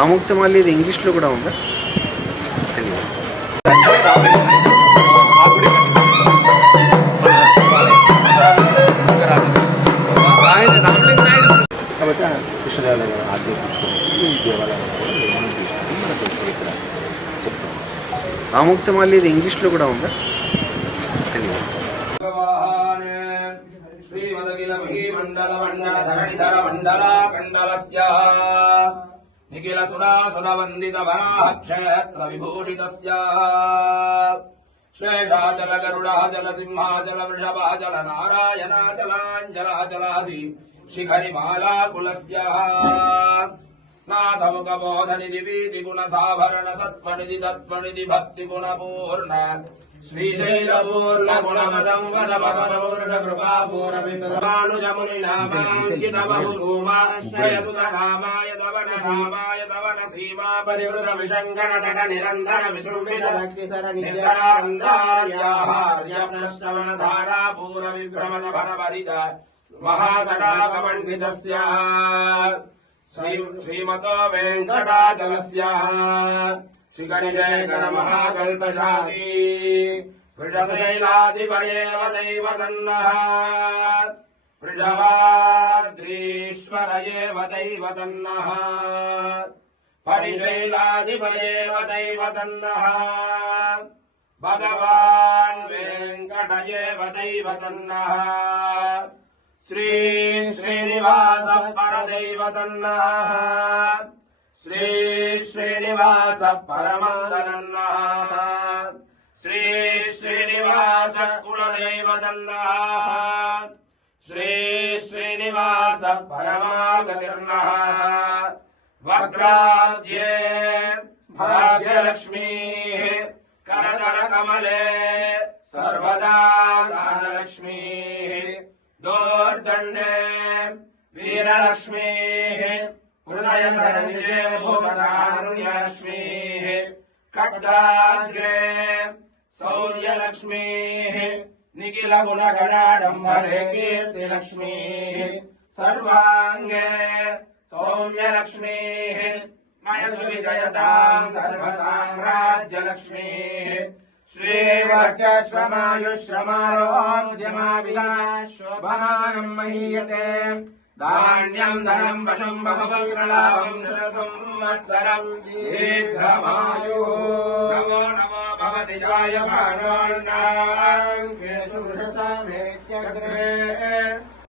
ఆముక్త మళ్ళీ ఇది ఇంగ్లీష్లో కూడా ఉందా? కాబట్టి కృష్ణదేవరాయ గారు ఆజ్ఞ పుచ్చుకునేసి ఈ దేవాలయం కూడా నిర్మాణం చేసినట్టు మనకు ఇక్కడ చెప్తాం ఆముక్త మళ్ళీ ఇది ఇంగ్లీష్లో కూడా ఉందా? భగవాన్ శ్రీమదఖిల మహీమండల మండల ధరణిధర మండల కండలస్య. నిఖిల సురాసురవందిత వరాహ క్షేత్ర విభూషితస్య శేషాచల గరుడాచల సింహాచల వృషభాచల నారాయణాచలాంజలాచలాది శిఖరి మాలాకులస్య నాథముఖ బోధనిధి వీతి గుణ సాభరణ సత్మనిధి తత్మనిధి భక్తి గుణ పూర్ణ శ్రీశైలపూర్ణ గుణమదం వద పరమపూర్ణ కృపాపూర్ణ విక్రమానుజముని నామాంకిత బహురూమాశ్రయసుత రామాయ దవన రామాయ దవన సీమా పరివృత విషంగణ తట నిరంతర విశృంభిత భక్తి సర నిత్యానందార్యాహార్య ప్రశ్రవణ ధారా పూర విభ్రమణ భరభరిత మహాతటాకమండితస్య శ్రీమతో వెంకటాచలస్య. శిఖరిశేఖర మహాకల్పశాలి వృషశైలాధిపయేవ దైవ తన్నః వృషభాద్రీశ్వర ఏవ దైవ తన్నః పరిశైలాధిపయేవ దైవ తన్నః భగవాన్ వెంకట श्रीनिवास परमादन्नः श्री श्रीनिवास कुलदेवदन्नः। श्री श्रीनिवास परमागतिर्नः। वक्राद्ये भाग्यलक्ष्मीः करतरकमले सर्वदा दानलक्ष्मीः दोर्दण्डे वीरलक्ष्मीः। हृदय सरसिजे भूतकारुण्यलक्ष्मीः कट्टाग्रे सौर्यलक्ष्मीः निखिलगुणगणाडम्बरे कीर्तिलक्ष्मीः सर्वाङ्गे सौम्यलक्ष्मीः मयतु विजयताम् सर्वसाम्राज्यलक्ष्मीः श्रीवर्चस्वमायुष्यमारोग्यमाभिलाशोभमानम् महीयते धान्यम् धनम् संवत्सरम् दीर्घमायुः। नमो नमो भवति जायमानोन्नाम्